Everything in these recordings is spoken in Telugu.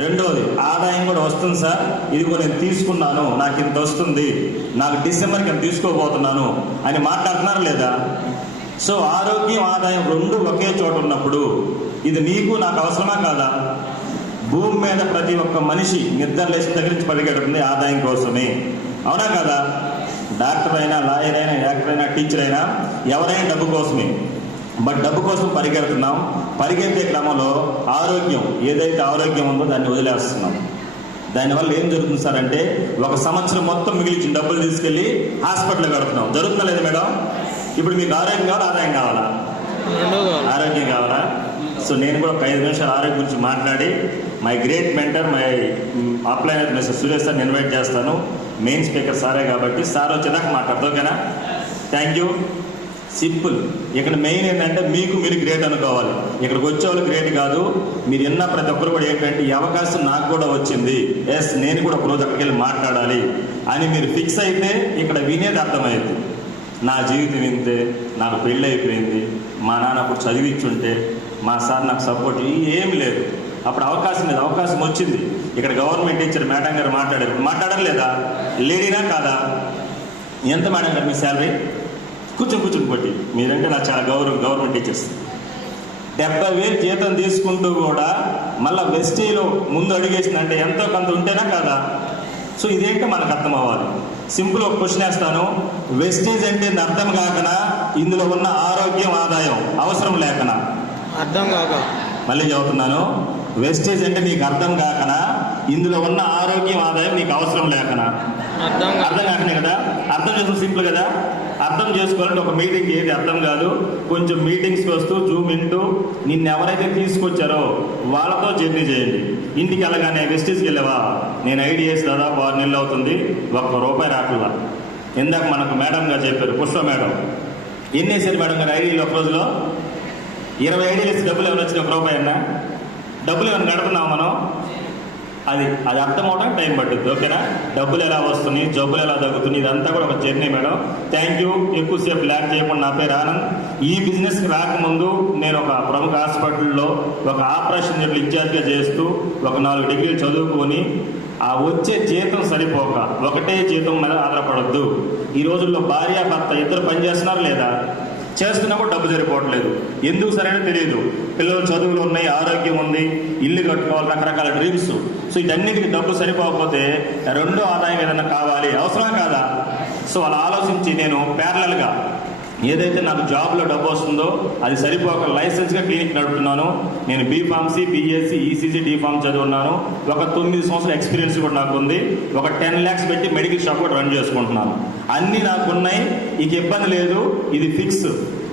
రెండోది ఆదాయం కూడా వస్తుంది సార్, ఇదిగో నేను తీసుకున్నాను, నాకు ఇంత వస్తుంది, నాకు డిసెంబర్కి ఇంత తీసుకోబోతున్నాను అని మాట్లాడుతున్నారా లేదా? సో ఆరోగ్యం ఆదాయం రెండు ఒకే చోట ఉన్నప్పుడు ఇది నీకు నాకు అవసరమా కాదా? భూమి మీద ప్రతి ఒక్క మనిషి నిద్ర లేచిన దగ్గర నుంచి పరిగెడుతుంది ఆదాయం కోసమే, అవునా కదా? డాక్టర్ అయినా, లాయర్ అయినా, యాక్టర్ అయినా, టీచర్ అయినా ఎవరైనా డబ్బు కోసమే. బట్ డబ్బు కోసం పరిగెడుతున్నాం. పరిగెత్తే క్రమంలో ఆరోగ్యం, ఏదైతే ఆరోగ్యం ఉందో దాన్ని వదిలేస్తున్నాం. దానివల్ల ఏం జరుగుతుంది సార్ అంటే, ఒక సంవత్సరం మొత్తం మిగిలిచిన డబ్బులు తీసుకెళ్ళి హాస్పిటల్లో గడుపుతున్నాం. జరుగుతుందా లేదు మేడం? ఇప్పుడు మీకు ఆరోగ్యం కావాలా, ఆదాయం కావాలా? ఆరోగ్యం కావాలా? సో నేను కూడా ఒక 5 నిమిషాలు ఆరోగ్యం గురించి మాట్లాడి my great mentor, my upliner mister Suresh సార్ని ఇన్వైట్ చేస్తాను. మెయిన్ స్పీకర్ సారే కాబట్టి సార్ వచ్చేదాకా మాట్లాడదు, ఓకేనా? Thank you. సింపుల్. ఇక్కడ మెయిన్ ఏంటంటే మీకు మీరు గ్రేట్ అనుకోవాలి. ఇక్కడికి వచ్చేవాళ్ళు గ్రేట్ కాదు, మీరు విన్న ప్రతి ఒక్కరు కూడా ఏంటంటే ఈ అవకాశం నాకు కూడా వచ్చింది, ఎస్ నేను కూడా ఒక రోజు అక్కడికి వెళ్ళి మాట్లాడాలి అని మీరు ఫిక్స్ అయితే ఇక్కడ వినేది అర్థమైంది. నా జీవితం వింతే, నాకు పెళ్ళి అయిపోయింది, మా నాన్న అప్పుడు చదివించుంటే, మా సార్ నాకు సపోర్ట్ ఏమి లేదు, అప్పుడు అవకాశం లేదు, అవకాశం వచ్చింది. ఇక్కడ గవర్నమెంట్ టీచర్ మేడం గారు మాట్లాడారు లేదా? లేడీనా కాదా? ఎంత మేడం గారు మీ శాలరీ? కూర్చొని కొట్టి, మీరంటే నాకు చాలా గౌరవం. గవర్నమెంట్ టీచర్స్ 70,000 జీతం తీసుకుంటూ కూడా మళ్ళీ వెస్టీలో ముందు అడిగేసిందంటే ఎంతో కొంత ఉంటేనా కాదా? సో ఇదేంటో మనకు అర్థం అవ్వాలి. సింపుల్ ఒక క్వశ్చన్ వేస్తాను. వెస్టీజ్ అంటే అర్థం కాకనా, ఇందులో ఉన్న ఆరోగ్యం ఆదాయం అవసరం లేకనా? అర్థం కాక. మళ్ళీ చెబుతున్నాను, వెస్టేజ్ అంటే నీకు అర్థం కాకనా, ఇందులో ఉన్న ఆరోగ్యం ఆదాయం నీకు అవసరం లేకనా? అర్థం కాకనే కదా. అర్థం చేసుకో, సింపుల్ కదా. అర్థం చేసుకోవాలంటే ఒక మీటింగ్ ఏది అర్థం కాదు, కొంచెం మీటింగ్స్కి వస్తూ జూమ్ వింటూ నిన్ను ఎవరైతే తీసుకొచ్చారో వాళ్ళతో జర్నీ చేయండి. ఇంటికి వెళ్ళగానే వెస్టేజ్కి వెళ్ళావా, నేను ఐడియాస్ దాదాపు 6 నెలలు అవుతుంది, ₹1 రాకుండా. ఇందాక మనకు మేడం గారు చెప్పారు, పుష్ప మేడం, ఎన్ని వేసారు మేడం గారు ఐడియాలు ఒక రోజులో? 20 ఐడియాలు వేసి డబ్బులు ఏమైనా వచ్చినాయి? ₹1 అన్నా? డబ్బులు ఏమైనా గడుపుతున్నాం మనం? అది అర్థం అవడానికి టైం పడుతుంది, ఓకేనా? డబ్బులు ఎలా వస్తున్నాయి, జబ్బులు ఎలా తగ్గుతున్నాయి, ఇదంతా కూడా ఒక జర్నీ మేడం. Thank you. ఎక్కువసేపు ల్యాక్ చేయకుండా, నా పేరు ఆనంద్. ఈ బిజినెస్కి రాకముందు నేను ఒక ప్రముఖ హాస్పిటల్లో ఒక ఆపరేషన్ థియేటర్ ఇన్ఛార్జ్గా చేస్తూ ఒక 4 డిగ్రీలు చదువుకొని ఆ వచ్చే జీతం సరిపోక ఒకటే జీతం మీద ఆధారపడద్దు. ఈ రోజుల్లో భార్య భర్త ఇద్దరు పని చేస్తున్నారు లేదా? చేస్తున్నప్పుడు డబ్బు సరిపోవట్లేదు. ఎందుకు సరైన తెలియదు. పిల్లలు చదువులు ఉన్నాయి, ఆరోగ్యం ఉంది, ఇల్లు కట్టుకోవాలి, రకరకాల డ్రీమ్స్. సో వీటన్నిటికి డబ్బు సరిపోకపోతే రెండో ఆదాయం ఏదైనా కావాలి, అవసరమా కాదా? సో అలా ఆలోచించి నేను ప్యారలల్గా ఏదైతే నాకు జాబ్లో డబ్బు వస్తుందో అది సరిపోక లైసెన్స్గా క్లినిక్ నడుపుతున్నాను. నేను బీఫార్మసీ, బీఎస్సీ, ఈసీజీ, డీఫార్మ్ చదువున్నాను. ఒక 9 సంవత్సరాల ఎక్స్పీరియన్స్ కూడా నాకు ఉంది. ఒక 10 lakhs పెట్టి మెడికల్ షాప్ కూడా రన్ చేసుకుంటున్నాను. అన్నీ నాకు ఉన్నాయి, ఇక ఇబ్బంది లేదు. ఇది ఫిక్స్.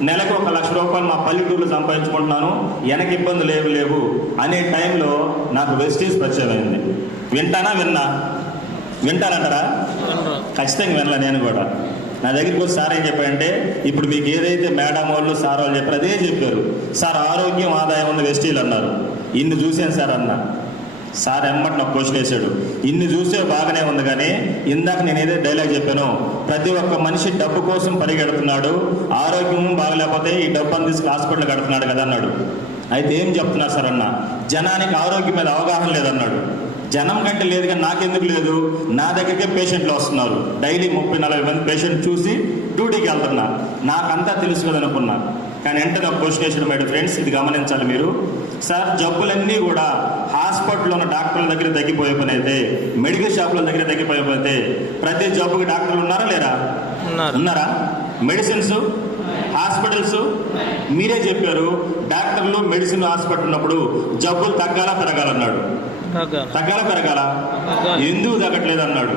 నెలకు ₹1,00,000 మా పల్లెటూరులో సంపాదించుకుంటున్నాను, వెనక ఇబ్బంది లేవు అనే టైంలో నాకు వెస్టీజ్ పరిచయం అయింది. వింటానంటారా? ఖచ్చితంగా వినలే. నేను కూడా నా దగ్గరికి వచ్చి సార్ ఏం చెప్పారంటే, ఇప్పుడు మీకు ఏదైతే మేడం వాళ్ళు సార్ వాళ్ళు చెప్పారు అదే చెప్పారు. సార్ ఆరోగ్యం ఆదాయం ఉంది వెస్టీలు అన్నారు. ఇన్ని చూశాను సార్ అన్న. సార్ ఎమ్మటి నాకు క్వశ్చన్ వేశాడు, ఇన్ని చూసే బాగానే ఉంది కానీ ఇందాక నేను ఏదైతే డైలాగ్ చెప్పానో, ప్రతి ఒక్క మనిషి డబ్బు కోసం పరిగెడుతున్నాడు, ఆరోగ్యం బాగలేకపోతే ఈ డబ్బు అని తీసుకు హాస్పిటల్ కడుతున్నాడు కదా అన్నాడు. అయితే ఏం చెప్తున్నారు సార్ అన్న, జనానికి ఆరోగ్యం మీద అవగాహన లేదన్నాడు. జనం కంటే లేదు కానీ నాకెందుకు లేదు, నా దగ్గరికే పేషెంట్లు వస్తున్నారు. డైలీ 30-40 మంది పేషెంట్ చూసి డ్యూటీకి వెళ్తున్నా. నాకంతా తెలుసు కదా అనుకున్నా. కానీ వెంటనే ఒక క్వశ్చన్ వేసాడు. మై ఫ్రెండ్స్, ఇది గమనించాలి మీరు. సార్ జబ్బులన్నీ కూడా హాస్పిటల్లో ఉన్న డాక్టర్ల దగ్గర తగ్గిపోయే పని అయితే, మెడికల్ షాపుల దగ్గర తగ్గిపోయే పని అయితే, ప్రతి జబ్బుకి డాక్టర్లు ఉన్నారా లేరా? ఉన్నారా? మెడిసిన్స్, హాస్పిటల్స్, మీరే చెప్పారు డాక్టర్లు, మెడిసిన్, హాస్పిటల్ ఉన్నప్పుడు జబ్బులు తగ్గాలా పెరగాలన్నాడు. తగ్గాలా పెరగాల? ఎందుకు తగ్గట్లేదు అన్నాడు.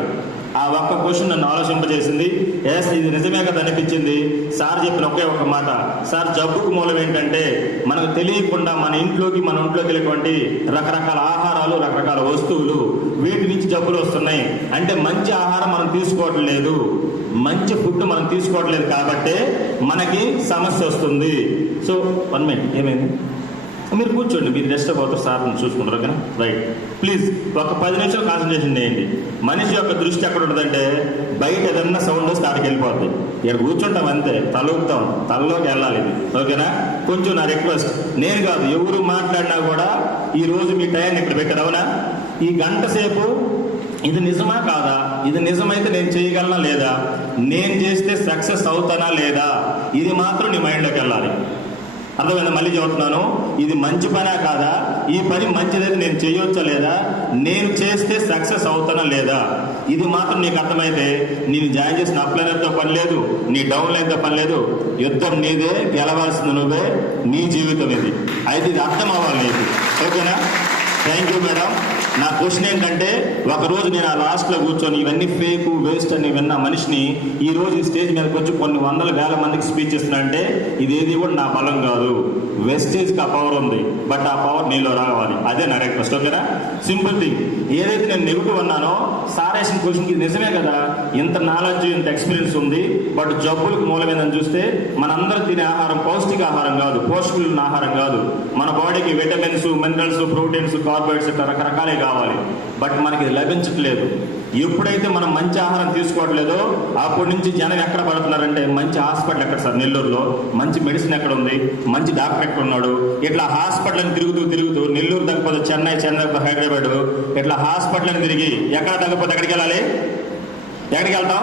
ఆ ఒక్క క్వశ్చన్ నన్ను ఆలోచింపజేసింది. ఎస్, ఇది నిజమే కదా అనిపించింది. సార్ చెప్పిన ఒకే ఒక మాట, సార్ జబ్బుకు మూలం ఏంటంటే మనకు తెలియకుండా మన ఒంట్లోకి వెళ్ళేటువంటి రకరకాల ఆహారాలు, రకరకాల వస్తువులు, వీటి నుంచి జబ్బులు వస్తున్నాయి. అంటే మంచి ఆహారం మనం తీసుకోవటం లేదు, మంచి ఫుడ్ మనం తీసుకోవట్లేదు కాబట్టే మనకి సమస్య వస్తుంది. సో 1 minute, ఏమైంది? మీరు కూర్చోండి, మీరు డిస్టర్బ్ అవుతారు, సార్ చూసుకుంటారు, ఓకేనా? రైట్. ప్లీజ్ ఒక 10 నిమిషాలు కాన్సన్ట్రేషన్ చేయండి. మనిషి యొక్క దృష్టి ఎక్కడ ఉంటుందంటే, బయట ఏదన్నా సౌండ్ వస్తే అక్కడికి వెళ్ళిపోద్ది. ఇక్కడ కూర్చుంటాం అంతే, తలూపుతాం, తలలోకి వెళ్ళాలి ఇది, ఓకేనా? కొంచెం నా రిక్వెస్ట్, నేను కాదు ఎవరు మాట్లాడినా కూడా ఈ రోజు మీ టైం ఇక్కడ పెట్టారు, అవునా? ఈ గంట సేపు ఇది నిజమా కాదా, ఇది నిజమైతే నేను చేయగలనా లేదా, నేను చేస్తే సక్సెస్ అవుతానా లేదా, ఇది మాత్రం నీ మైండ్లోకి వెళ్ళాలి. అర్థమైందా? మళ్ళీ చెబుతున్నాను, ఇది మంచి పనా కాదా, ఈ పని మంచిదైతే నేను చేయొచ్చా లేదా, నేను చేస్తే సక్సెస్ అవుతానా లేదా, ఇది మాత్రం నీకు అర్థమైతే నేను జాయిన్ చేసిన అప్లైనర్తో పని లేదు, నీ డౌన్ లైన్తో పని లేదు. యుద్ధం నీదే, గెలవాల్సింది నువ్వే, నీ జీవితం ఇది. అయితే ఇది అర్థం అవ్వాలి నీకు. ఓకేనా? Thank you madam. నా క్వశ్చన్ ఏంటంటే, ఒకరోజు నేను ఆ లాస్ట్లో కూర్చొని ఇవన్నీ ఫేక్ వేస్ట్ అని విన్న మనిషిని ఈ రోజు ఈ స్టేజ్ మీదకి వచ్చి కొన్ని వందల వేల మందికి స్పీచ్ ఇస్తున్నా అంటే ఇదేది కూడా నా బలం కాదు. వెస్టేజ్కి ఆ పవర్ ఉంది, బట్ ఆ పవర్ నీలో రావాలి. అదే నా రిక్వెస్ట్. ఓకేనా? Simple thing. ఏదైతే నేను నెగిటివ్ అన్నానో సార్ వేసిన క్వశ్చన్కి నిజమే కదా, ఇంత నాలెడ్జ్ ఇంత ఎక్స్పీరియన్స్ ఉంది, బట్ జబ్బులకు మూలమేదని చూస్తే మనందరం తినే ఆహారం పౌష్టిక ఆహారం కాదు, పోషకులున్న ఆహారం కాదు. మన బాడీకి విటమిన్స్, మినరల్స్, ప్రోటీన్స్, కార్బోహైడ్రేట్స్ ఇట్లా రకరకాలే కావాలి, బట్ మనకి ఇది లభించట్లేదు. ఎప్పుడైతే మనం మంచి ఆహారం తీసుకోవట్లేదో అప్పటి నుంచి జనం ఎక్కడ పడుతున్నారంటే, మంచి హాస్పిటల్ ఎక్కడ సార్, నెల్లూరులో మంచి మెడిసిన్ ఎక్కడ ఉంది, మంచి డాక్టర్ ఎక్కడ ఉన్నాడు, ఇట్లా హాస్పిటల్ని తిరుగుతూ నెల్లూరు తగ్గపోతే చెన్నై హైదరాబాద్, ఇట్లా హాస్పిటల్ని తిరిగి ఎక్కడ తగ్గపోతే ఎక్కడికి వెళ్ళాలి, ఎక్కడికి వెళ్తాం?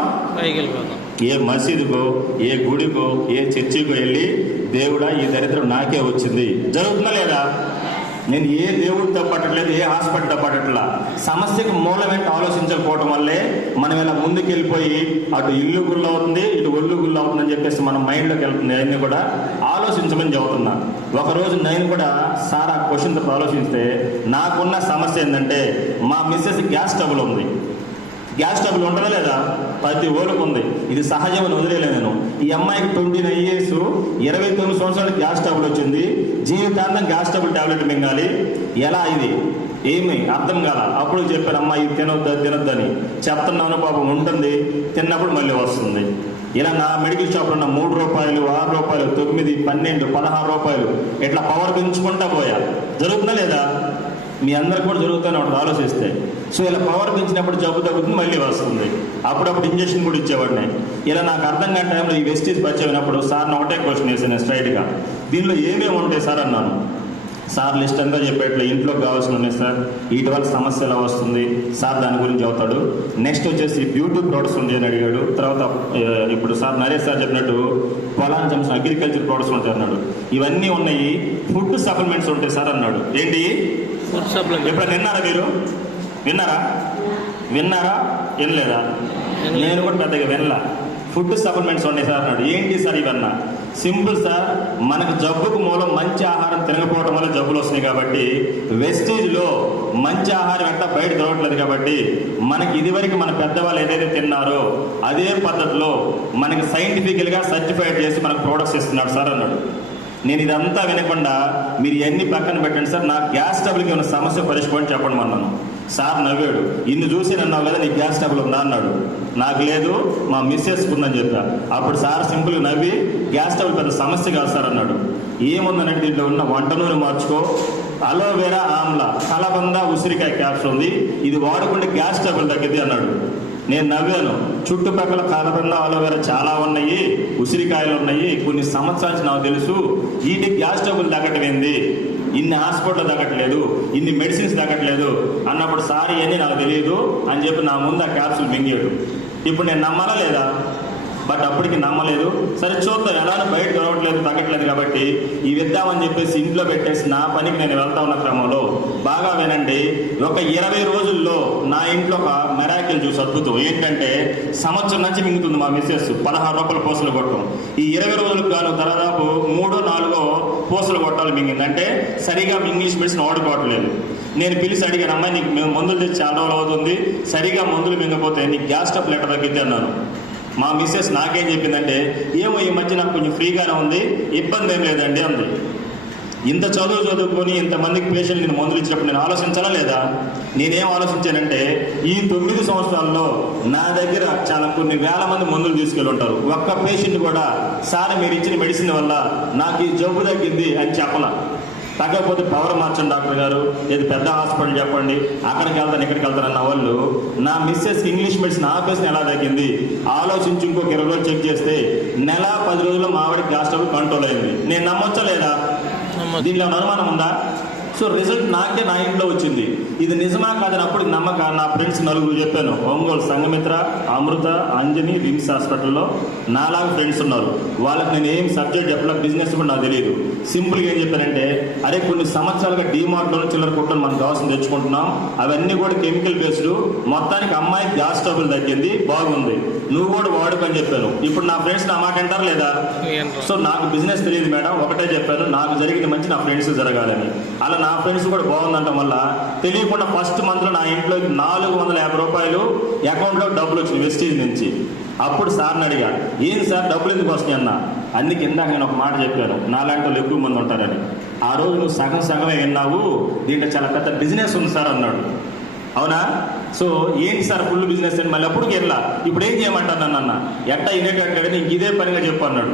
ఏ మసీదుకో, ఏ గుడికో, ఏ చర్చికో వెళ్ళి దేవుడా ఈ దరిద్రం నాకే వచ్చింది, జరుగుతుందా లేదా? నేను ఏ దేవుడితో పట్టట్లేదు, ఏ హాస్పిటల్తో పట్టట్లా. సమస్యకు మూలం ఏంటో ఆలోచించకపోవటం వల్లే మనం ఇలా ముందుకు వెళ్ళిపోయి అటు ఇల్లు గుళ్ళు అవుతుంది, ఇటు ఒళ్ళు గుళ్ళు అవుతుందని చెప్పేసి మనం మైండ్లోకి వెళ్తుంది. అవన్నీ కూడా ఆలోచించమని చెబుతున్నా. ఒకరోజు నేను కూడా సార్ ఆ క్వశ్చన్తో ఆలోచిస్తే నాకున్న సమస్య ఏంటంటే, మా మిస్సెస్ గ్యాస్ ట్రబుల్ ఉంది. గ్యాస్ ట్రబుల్ ఉంటుందా లేదా? ప్రతి ఓళ్ళకు ఉంది. ఇది సహజమని వదిలేలే నేను. ఈ అమ్మాయికి 29 years, 29 సంవత్సరాలు గ్యాస్ ట్రబుల్ వచ్చింది. జీవితాంతం గ్యాస్ ట్రబుల్ టాబ్లెట్ మింగాలి. ఎలా ఇది ఏమి అర్థం కాల. అప్పుడు చెప్పాను, అమ్మ ఇది తినొద్దని చెప్తున్నాను. పాపం ఉంటుంది, తిన్నప్పుడు మళ్ళీ వస్తుంది. ఇలా నా మెడికల్ షాప్లో ఉన్న 3 రూపాయలు, 6 రూపాయలు, 9, 12, 16 రూపాయలు ఇట్లా పవర్ పెంచుకుంటా పోయా. జరుగుతుందా లేదా? మీ అందరికి కూడా జరుగుతూనే ఉంటుంది ఆలోచిస్తే. సో ఇలా పవర్ పెంచినప్పుడు జబ్బు తగ్గుతుంది, మళ్ళీ వస్తుంది. అప్పుడప్పుడు ఇంజక్షన్ కూడా ఇచ్చేవాడిని. ఇలా నాకు అర్థం కాని టైంలో ఈ వెస్టేజ్ పరిచయమైనప్పుడు సార్ని ఒకటే క్వశ్చన్ వేసాను స్ట్రైట్గా, దీనిలో ఏమేమి ఉంటాయి సార్ అన్నాను. సార్ లిస్ట్ అంతా చెప్పేట్లే, ఇంట్లోకి కావాల్సిన ఉన్నాయి సార్, వీటి వల్ల సమస్య ఎలా వస్తుంది సార్, దాని గురించి అవుతాడు. నెక్స్ట్ వచ్చేసి బ్యూటీ ప్రోడక్ట్స్ ఉంది అని అడిగాడు. తర్వాత ఇప్పుడు సార్ నరేష్ సార్ చెప్పినట్టు పొలానికి సంబంధించిన అగ్రికల్చర్ ప్రోడక్ట్స్ ఉంటాయి అన్నాడు. ఇవన్నీ ఉన్నాయి. ఫుడ్ సప్లిమెంట్స్ ఉంటాయి సార్ అన్నాడు. ఏంటి ఫుడ్ సప్లిమెంట్? ఎప్పుడైనా విన్నారా మీరు? విన్నారా వినలేదా? నేను కూడా పెద్దగా వినలా. ఫుడ్ సప్లిమెంట్స్ ఉన్నాయి సార్ అన్నాడు. ఏంటి సార్ ఇవన్నా? సింపుల్ సార్, మనకు జబ్బుకు మూలం మంచి ఆహారం తినకపోవడం వల్ల జబ్బులు వస్తున్నాయి. కాబట్టి వెస్టేజ్లో మంచి ఆహారం ఎట్లా బయట దొరకట్లేదు. కాబట్టి మనకి ఇదివరకు మన పెద్దవాళ్ళు ఏదైతే తిన్నారో అదే పద్ధతిలో మనకి సైంటిఫికల్గా సర్టిఫైడ్ చేసి మనకు ప్రోడక్ట్స్ ఇస్తున్నాడు సార్ అన్నాడు. నేను ఇదంతా వినకుండా మీరు ఎన్ని పక్కన పెట్టండి సార్, నా గ్యాస్ ట్రబుల్కి ఉన్న సమస్య పరిష్కరణ చెప్పండి అన్నాను. సార్ నవ్వాడు. ఇన్ని చూసి అన్నావు కదా నీకు గ్యాస్ ట్రబుల్ ఉందా అన్నాడు. నాకు లేదు, మా మిస్సెస్కి ఉందని చెప్పా. అప్పుడు సార్ సింపుల్గా నవ్వి, గ్యాస్ ట్రబుల్ పెద్ద సమస్య కాదు సార్ అన్నాడు. ఏముందనంటే దీంట్లో ఉన్న వంట నూనె మార్చుకో, అలోవెరా ఆమ్లా, కలబంద, ఉసిరికాయ క్యాప్సూల్ ఉంది, ఇది వాడుకుంటే గ్యాస్ ట్రబుల్ తగ్గిద్ది అన్నాడు. నేను నవ్వాను. చుట్టుపక్కల కలబంద, అలోవెరా చాలా ఉన్నాయి, ఉసిరికాయలు ఉన్నాయి, కొన్ని సంవత్సరాలు నాకు తెలుసు. వీటికి గ్యాస్ ట్రబుల్ తగ్గటం ఏంది, ఇన్ని హాస్పిటల్ తగ్గట్లేదు, ఇన్ని మెడిసిన్స్ తగ్గట్లేదు అన్నప్పుడు సార్ ఇవన్నీ నాకు తెలియదు అని చెప్పి నా ముందు ఆ క్యాప్సూల్ మింగాడు. ఇప్పుడు నేను నమ్మాలా లేదా? బట్ అప్పటికి నమ్మలేదు. సరే చూద్దాం, ఎలానో బయట దొరకట్లేదు, తగ్గట్లేదు కాబట్టి ఇవి ఇద్దామని చెప్పేసి ఇంట్లో పెట్టేసి నా పనికి నేను వెళ్తా ఉన్న క్రమంలో బాగా వినండి, ఒక 20 రోజుల్లో నా ఇంట్లో ఒక మెరాకిల్ చూసి అద్భుతం. ఏంటంటే సంవత్సరం నుంచి మింగుతుంది మా మిస్సెస్ 16 రూపాయల పూసలు కొట్టడం. ఈ 20 రోజులకు గాను దాదాపు 3-4 పూసలు కొట్టాలి మింగింది. అంటే సరిగా ఇంగ్లీష్ మెడిసిన్ వాడుకోవట్లేదు. నేను పిలిచి అడిగాను, అమ్మాయి నీకు మేము మందులు తెచ్చి చాలా రోజులు అవుతుంది, సరిగా మందులు మింగపోతే నీకు గ్యాస్ ట్రబుల్ ఎట్లా తగ్గిద్ది అన్నాను. మా మిస్సెస్ నాకేం చెప్పిందంటే, ఏమో ఈ మధ్య నాకు కొంచెం ఫ్రీగానే ఉంది, ఇబ్బంది ఏం లేదండి అంది. ఇంత చదువుకొని ఇంతమందికి పేషెంట్ నేను మందులు ఇచ్చినప్పుడు నేను ఆలోచించాలా లేదా? నేనేం ఆలోచించానంటే, ఈ 9 సంవత్సరాల్లో నా దగ్గర చాలా కొన్ని వేల మంది మందులు తీసుకెళ్ళి ఉంటారు. ఒక్క పేషెంట్ కూడా సార్ మీరు ఇచ్చిన మెడిసిన్ వల్ల నాకు ఈ జబ్బు తగ్గింది అని చెప్పలా. తగ్గకపోతే పవర్ మార్చండి డాక్టర్ గారు, ఏది పెద్ద హాస్పిటల్ చెప్పండి, అక్కడికి వెళ్తాను ఇక్కడికి వెళ్తానన్న వాళ్ళు నా మిస్సెస్ ఇంగ్లీష్ మెడిసిన్ ఆపేసిన ఎలా తగ్గింది ఆలోచించి ఇంకొక 20 రోజులు చెక్ చేస్తే నెల 10 రోజుల్లో మా ఆవిడకి గ్యాస్ ట్రబుల్ కంట్రోల్ అయింది. నేను నమ్మొచ్చా లేదా? దీనిలో అనుమానం ఉందా? సో రిజల్ట్ నాకే నా ఇంట్లో వచ్చింది. ఇది నిజమా కాదని అప్పుడు నమ్మక నా ఫ్రెండ్స్ నలుగురు చెప్పాను. ఒంగోలు సంఘమిత్ర, అమృత, అంజని, రిమ్స్ హాస్పిటల్లో నాలాగా ఫ్రెండ్స్ ఉన్నారు. వాళ్ళకి నేను ఏం సబ్జెక్ట్ చెప్పలే, బిజినెస్ కూడా నాకు తెలియదు. సింపుల్గా ఏం చెప్పానంటే, అరే కొన్ని సంవత్సరాలుగా డీమార్ట్లో చిల్లర కొట్టని మనం కావాల్సిన తెచ్చుకుంటున్నాం, అవన్నీ కూడా కెమికల్ బేస్డ్, మొత్తానికి అమ్మాయి గ్యాస్ ట్రబుల్ తగ్గింది, బాగుంది, నువ్వు కూడా వాడుకని చెప్పాను. ఇప్పుడు నా ఫ్రెండ్స్ నా మాట అంటారు లేదా? సో నాకు బిజినెస్ తెలియదు మేడం, ఒకటే చెప్పాను, నాకు జరిగింది మంచి నా ఫ్రెండ్స్ జరగాలని. అలా నా ఫ్రెండ్స్ కూడా బాగుందంటం వల్ల తెలియకుండా ఫస్ట్ మంత్లో నా ఇంట్లో 450 రూపాయలు అకౌంట్లో డబ్బులు వచ్చినాయి వెస్టీజ్ నుంచి. అప్పుడు సార్ని అడిగా, ఏం సార్ డబ్బులు ఎందుకు వస్తున్నాయి అన్న. అందుకే ఇందాక నేను ఒక మాట చెప్పాను, నాలాంటి వాళ్ళు ఎక్కువ మంది ఉంటారని. ఆ రోజు నువ్వు సగం సగమే విన్నావు, దీంట్లో చాలా పెద్ద బిజినెస్ ఉంది సార్ అన్నాడు. అవునా? సో ఏంటి సార్ ఫుల్ బిజినెస్ అని మళ్ళీ అప్పుడు వెళ్ళా, ఇప్పుడు ఏం చేయమంటాను నన్ను అన్న. ఎట్టా ఇనేటట్టు ఇంక ఇదే పనిగా చెప్పు అన్నాడు.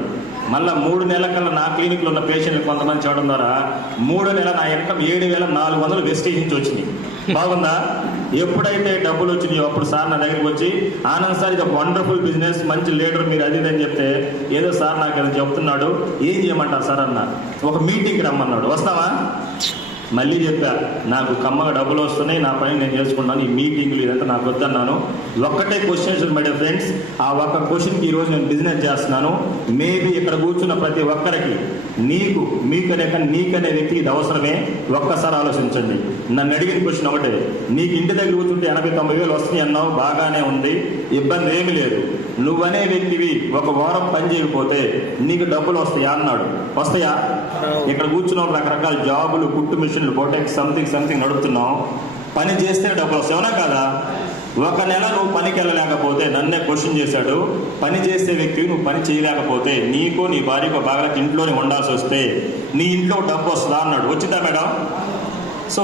మళ్ళీ 3 నెలల కల్లా నా క్లినిక్లో ఉన్న పేషెంట్లు కొంతమంది చేయడం ద్వారా 3 నెలల నా ఇన్కమ్ 7,400 వెస్టేజ్ నుంచి వచ్చినాయి. బాగుందా? ఎప్పుడైతే డబ్బులు వచ్చినాయో అప్పుడు సార్ నా దగ్గరికి వచ్చి, ఆనంద్ సార్ ఇది ఒక వండర్ఫుల్ బిజినెస్, మంచి లీడర్ మీరు అది అని చెప్తే, ఏదో సార్ నాకు ఏదో చెప్తున్నాడు, ఏం చేయమంటారు సార్ అన్న. ఒక మీటింగ్కి రమ్మన్నాడు, వస్తావా? మళ్ళీ చెప్పా, నాకు కమ్మగా డబ్బులు వస్తున్నాయి, నా పని నేను చేసుకుంటాను, ఈ మీటింగ్లు ఇదంతా నాకు వద్దన్నాను. ఒక్కటే క్వశ్చన్స్ మై డియర్ ఫ్రెండ్స్, ఆ ఒక్క క్వశ్చన్కి ఈరోజు నేను బిజినెస్ చేస్తున్నాను. మేబీ ఇక్కడ కూర్చున్న ప్రతి ఒక్కరికి, నీకనే వ్యక్తికి ఇది అవసరమే. ఒక్కసారి ఆలోచించండి. నన్ను అడిగిన క్వశ్చన్ ఒకటే, నీకు ఇంటి దగ్గర కూర్చుంటే 80-90 వేలు వస్తాయి అన్నావు, బాగానే ఉంది, ఇబ్బంది ఏమీ లేదు. నువ్వనే వ్యక్తివి ఒక వారం పని చేయకపోతే నీకు డబ్బులు వస్తాయా అన్నాడు. వస్తాయా? ఇక్కడ కూర్చున్నాం, రకరకాల జాబులు, కుట్టు మిషన్లు, బొటెక్స్, సంథింగ్ నడుపుతున్నాం. పని చేస్తే డబ్బులు వస్తాయి, అవునా కాదా? ఒక నెల నువ్వు పనికి వెళ్ళలేకపోతే, నన్నే క్వశ్చన్ చేశాడు, పని చేసే వ్యక్తివి నువ్వు పని చేయలేకపోతే, నీకో నీ భార్యకో బాగా ఇంట్లోనే ఉండాల్సి వస్తే నీ ఇంట్లో డబ్బు వస్తుందా అన్నాడు. వచ్చిందా మేడం? సో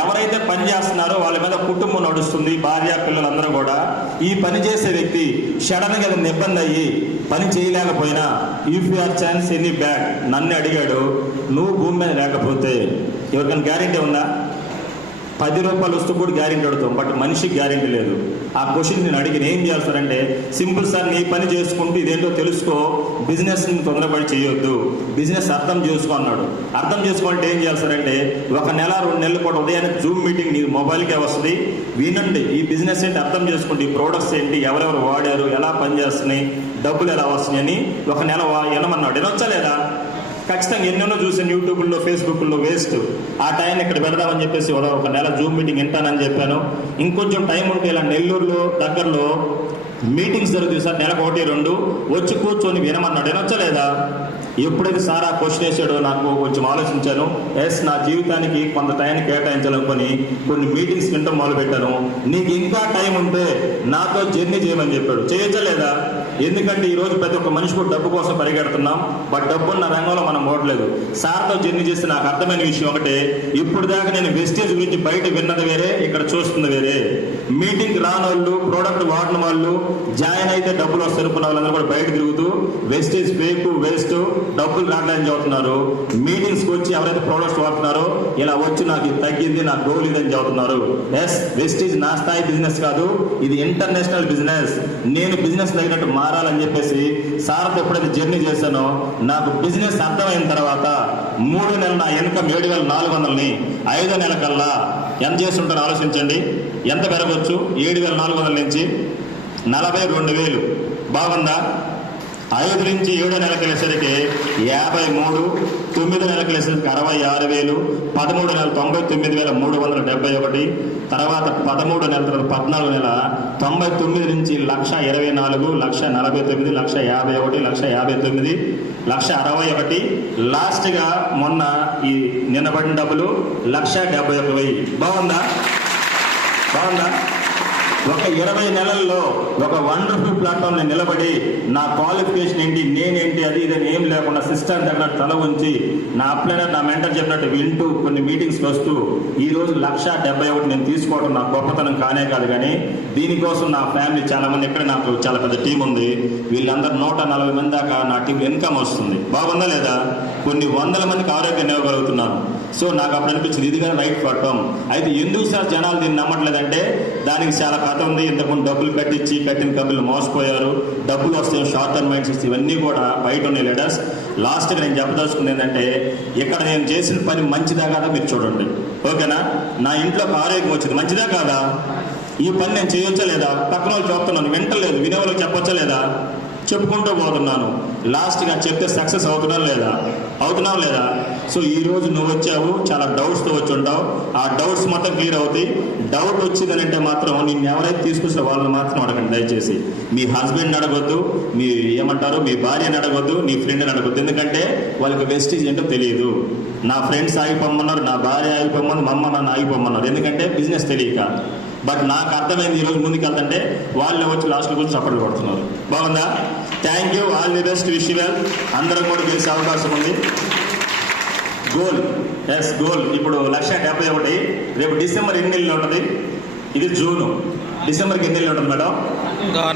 ఎవరైతే పని చేస్తున్నారో వాళ్ళ మీద కుటుంబం నడుస్తుంది, భార్య పిల్లలందరూ కూడా. ఈ పని చేసే వ్యక్తి సడన్గా ఏదైనా ఇబ్బంది అయ్యి పని చేయలేకపోయినా, if you are chance any bad, నన్ను అడిగాడు, నువ్వు భూమి మీద లేకపోతే ఎవరికైనా గ్యారెంటీ ఉందా? 10 రూపాయలు వస్తూ కూడా గ్యారెంటీ అడుగుతాం, బట్ మనిషికి గ్యారెంటీ లేదు. ఆ క్వశ్చన్ నేను అడిగిన, ఏం చేస్తారంటే, సింపుల్ సార్, నీ పని చేసుకుంటూ ఇదేంటో తెలుసుకో, బిజినెస్ తొందరపడి చేయొద్దు, బిజినెస్ అర్థం చేసుకో అన్నాడు. అర్థం చేసుకోవాలంటే ఏం చేస్తారంటే, 1 నెల 2 నెలలు కూడా ఉదయాన్నే జూమ్ మీటింగ్ నీ మొబైల్కే వస్తుంది, వినండి, ఈ బిజినెస్ ఏంటి అర్థం చేసుకోండి, ఈ ప్రోడక్ట్స్ ఏంటి, ఎవరెవరు వాడారు, ఎలా పనిచేస్తున్నాయి, డబ్బులు ఎలా వస్తున్నాయి అని 1 నెల వినమన్నాడు. వినొచ్చా లేదా? ఖచ్చితంగా ఎన్నెన్నో చూసాను యూట్యూబ్లో, ఫేస్బుక్లో, వేస్ట్. ఆ టైం ఇక్కడ పెడదామని చెప్పేసి 1 నెల జూమ్ మీటింగ్ వింటానని చెప్పాను. ఇంకొంచెం టైం ఉంటే ఇలా నెల్లూరులో దగ్గరలో మీటింగ్స్ జరుగుతుంది సార్, నెలకు 1-2 వచ్చి కూర్చొని వినమన్నాడు. వినొచ్చా లేదా? ఎప్పుడైతే సార్ ఆ క్వశ్చన్ వేసాడో నాకు కొంచెం ఆలోచించాను. ఎస్, నా జీవితానికి కొంత టైం కేటాయించాలనుకొని కొన్ని మీటింగ్స్ వింటాం మొదలుపెట్టాను. నీకు ఇంకా టైం ఉంటే నాతో జర్నీ చేయమని చెప్పాడు. చేయొచ్చా లేదా? ఎందుకంటే ఈరోజు ప్రతి ఒక్క మనిషి కూడా డబ్బు కోసం పరిగెడుతున్నాం, బట్ డబ్బున్న రంగంలో మనం ఓడలేదు. సార్తో జర్నీ చేస్తే నాకు అర్థమైన విషయం ఒకటే, ఇప్పుడు దాకా నేను వెస్టేజ్ గురించి బయట విన్నది వేరే, ఇక్కడ చూస్తుంది వేరే. మీటింగ్ రాని వాళ్ళు, ప్రోడక్ట్ వాడిన వాళ్ళు, జాయిన్ అయితే డబ్బులు వస్తున్న వాళ్ళందరూ కూడా బయట తిరుగుతూ వెస్టేజ్ ఫేక్, వేస్ట్, డబ్బులు రావడానికి చదువుతున్నారు. మీటింగ్స్కి వచ్చి ఎవరైతే ప్రోడక్ట్స్ వాడుతున్నారో ఇలా వచ్చి నాకు ఇది తగ్గింది, నా గోల్ ఇదని చదువుతున్నారు. ఎస్, వెస్టేజ్ నా స్థాయి బిజినెస్ కాదు, ఇది ఇంటర్నేషనల్ బిజినెస్. నేను బిజినెస్ తగినట్టు మారాలని చెప్పేసి సార్తో ఎప్పుడైతే జర్నీ చేశానో, నాకు బిజినెస్ అర్థమైన తర్వాత 3 నెలల నా ఇన్కమ్ 7,400ని 5వ నెల కల్లా ఎంత చేస్తుంటారో ఆలోచించండి. ఎంత పెరగవచ్చు? 7,400 నుంచి 42,000. బాగుందా? 5 నుంచి 7 నెలలకు వెళ్ళేసరికి 53, 9 నెలలకు వెళ్ళేసరికి 66,000, 13 నెలలు 99,371, తర్వాత 13 నెలల తర్వాత 14 నెల 99 నుంచి 1,24,000, 1,49,000, 1,51,000, 1,59,000, 1,61,000, లాస్ట్గా మొన్న ఈ నిన్నబడిన డబ్బులు 1,71,000. బాగుందా? ఒక 20 నెలల్లో ఒక వండర్ఫుల్ ప్లాట్ఫామ్ నేను నిలబడి, నా క్వాలిఫికేషన్ ఏంటి, నేనేంటి, అది ఇదని ఏం లేకుండా సిస్టమ్ తగినట్టు తల ఉంచి, నా అప్లైనర్, నా మెంటర్ చెప్పినట్టు వింటూ కొన్ని మీటింగ్స్కి వస్తూ ఈరోజు 1,71,000 నేను తీసుకోవడం నా గొప్పతనం కానే కాదు. కానీ దీనికోసం నా ఫ్యామిలీ చాలా మంది, ఇక్కడ నాకు చాలా పెద్ద టీం ఉంది, వీళ్ళందరూ 140 మంది దాకా నా టీం ఇన్కమ్ వస్తుంది. బాగుందా లేదా? కొన్ని 100 మందికి ఆరోగ్యం ఇవ్వగలుగుతున్నాను. సో నాకు అప్పుడు అనిపించింది ఇది కానీ రైట్ ప్లాట్ఫామ్. అయితే ఎందుకు సార్ జనాలు దీన్ని నమ్మట్లేదంటే దానికి చాలా కథ ఉంది. ఇంతకుముందు డబ్బులు కట్టిన కంపెనీలు మోసపోయారు, డబ్బులు వస్తాయి, షార్ట్ టర్మ్ మైండ్ సెట్స్ ఇవన్నీ కూడా బయట ఉన్నాయి లీడర్స్. లాస్ట్గా నేను చెప్పదలుచుకుంది ఏంటంటే ఇక్కడ నేను చేసిన పని మంచిదా కాదా మీరు చూడండి, ఓకేనా? నా ఇంట్లోకి ఆరోగ్యం వచ్చింది, మంచిదా కాదా? ఈ పని నేను చేయొచ్చా లేదా? పక్కన వాళ్ళు చెప్తున్నాను, వింటలేదు, వినేవాళ్ళకి చెప్పొచ్చా లేదా? చెప్పుకుంటూ పోతున్నాను. లాస్ట్గా చెప్తే సక్సెస్ అవుతున్నాను లేదా? సో ఈ రోజు నువ్వు వచ్చావు, చాలా డౌట్స్తో వచ్చి ఉంటావు. ఆ డౌట్స్ మొత్తం క్లియర్ అవుతాయి. డౌట్ వచ్చిందనంటే మాత్రం నిన్ను ఎవరైతే తీసుకొచ్చిన వాళ్ళని మాత్రం అడగండి దయచేసి. మీ హస్బెండ్ అడగొద్దు, మీ మీ భార్యని అడగొద్దు, నీ ఫ్రెండ్ని అడగొద్దు. ఎందుకంటే వాళ్ళకి వెస్టీజ్ ఏంటో తెలియదు. నా ఫ్రెండ్స్ ఆగిపోమన్నారు, నా భార్య ఆగిపోమన్నారు, మా అమ్మ నాన్న ఆగిపోమన్నారు. ఎందుకంటే బిజినెస్ తెలియక. బట్ నాకు అర్థమైంది ఈరోజు ముందుకు వెళ్తుంటే వాళ్ళే వచ్చి లాస్ట్లో గురించి సపోర్ట్ కొడుతున్నారు. బాగుందా? Thank you, all the best, wish you well. అందరూ కూడా గెలిచే అవకాశం ఉంది. గోల్ ఇప్పుడు 1,71,000. రేపు డిసెంబర్ ఎన్ని నెలలు ఉంటుంది? ఇది జూను. డిసెంబర్కి ఎన్ని నెలలు ఉంటుంది మేడం?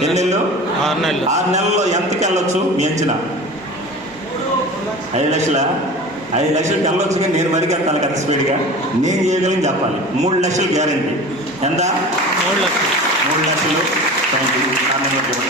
ఎన్ని నెలలు? 6 నెలల్లో ఎంతకి వెళ్ళొచ్చు మీ అంచనా? 5 లక్షల? 5 లక్షలకి వెళ్ళొచ్చు. కానీ నేను మరికి వెళ్తాను కదా స్పీడ్గా. నేను చేయగలిగి చెప్పాలి. 3 లక్షలు గ్యారంటీ. ఎంత? 3 లక్షలు. Thank you.